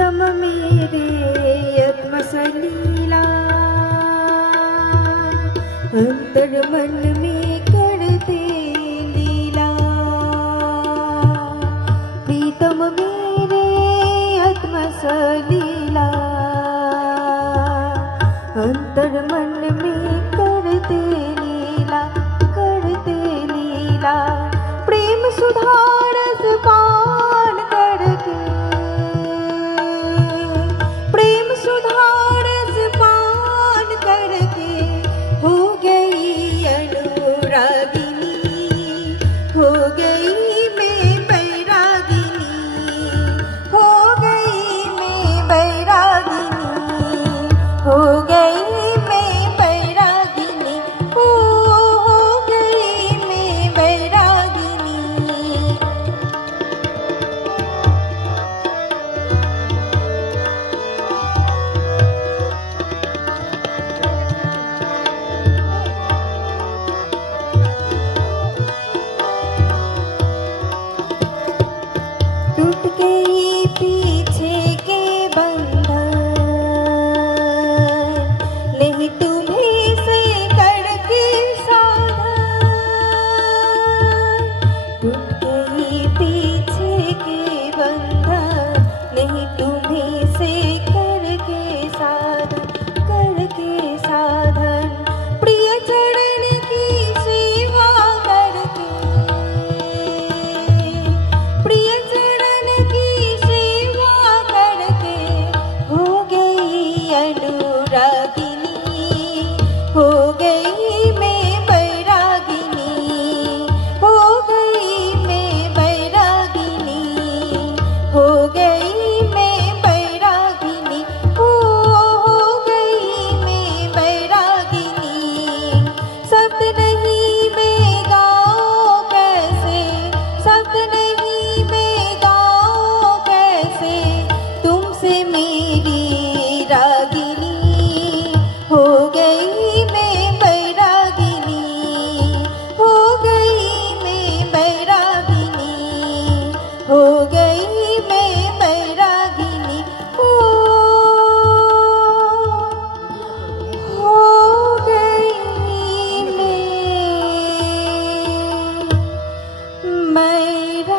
प्रीतम मेरे यत्न सलीला, अंतर मन में करते लीला। प्रीतम मेरे यत्न सलीला, अंतर मन में करते लीला, करते लीला। प्रेम सुधा रस पान करके, प्रेम सुधा रस पान करके हो गई अनुरागिनी, हो गई मैं बैरागिनी, हो गई मैं बैरागिनी, हो गई मैं बैरागिनी, हो गई मैं बैरागिनी। टूट गई पीछे के बंधन, नहीं तुम्हें से करके साधन। टूट गई पीछे के बंधन, नहीं तुम्हें से करके साधन, करके साधन। प्रिय चरण की सेवा करके, प्रिय चरण की सेवा करके हो गई अनुरागिनी, हो गई मैं बैरागिनी, हो गई मैं बैरागिनी, हो गई मैं बैरागिनी, हो गई मैं बैरागिनी। शब्द नहीं मैं गाऊं कैसे, शब्द नहीं मैं गाऊं कैसे तुमसे मेरी रागिनी, हो गई मैं बैरागिनी, हो गई मैं बैरागिनी, हो गई मैं बैरागिनी, हो गई मैं बैरागिनी।